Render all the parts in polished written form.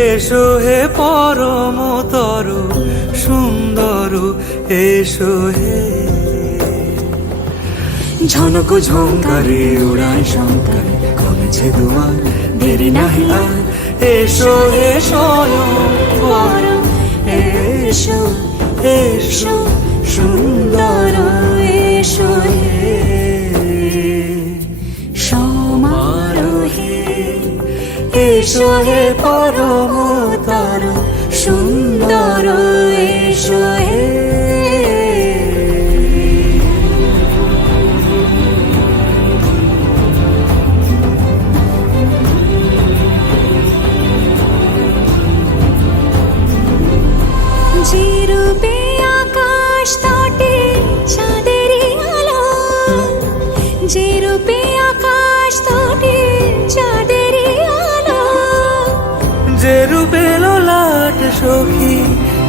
এসো হে পরমতর সুন্দর এসো হে। ঝনক ঝঙ্কারে উড়ায় শঙ্কারে কমেছে দুয়ার দেরি নাহি আর। এসো হে স্বয়ং পরম এসো এসো সুন্দর এসো হে। সমারোহে এসো হে পরমতর সুন্দর এসো হে। যে রূপে আকাশ তটে চাঁদেরই আলো, যে রূপে আকাশ তটে চাঁদেরই আলো, যে রূপে ললাট সখী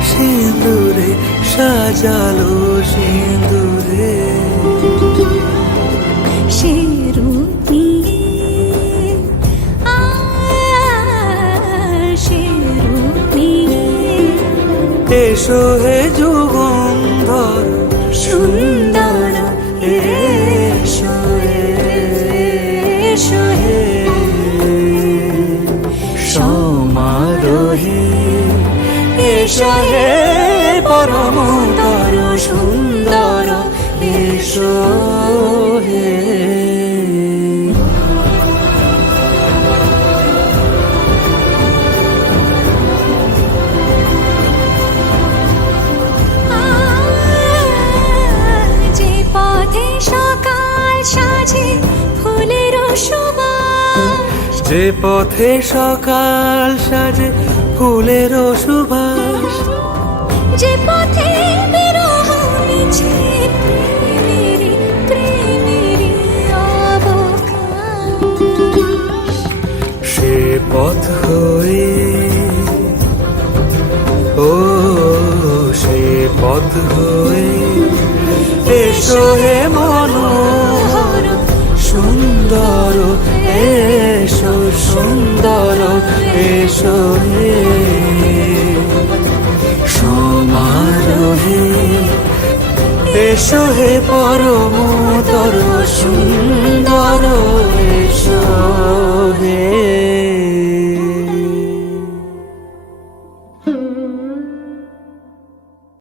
সিঁদুরে সাজালো সিঁদুরে। সে রূপ নিয়ে সে রূপ নিয়ে এসো হে যুগন্ধর সুন্দর এসো এসো হে। সমারোহে এসো হে পরমতর সুন্দর এসো হে। যে পথে সকাল সাজে ফুলের সুবাস, যে পথে বিরহ মিছে প্রেমেরই প্রেমেরই অবকাশ, সে পথ হয়ে ও সে পথ হয়ে এসো হে মনোহর সুন্দর এসো সুন্দর এসো হে। সমারোহে এসো হে পরমতর সুন্দর এসো।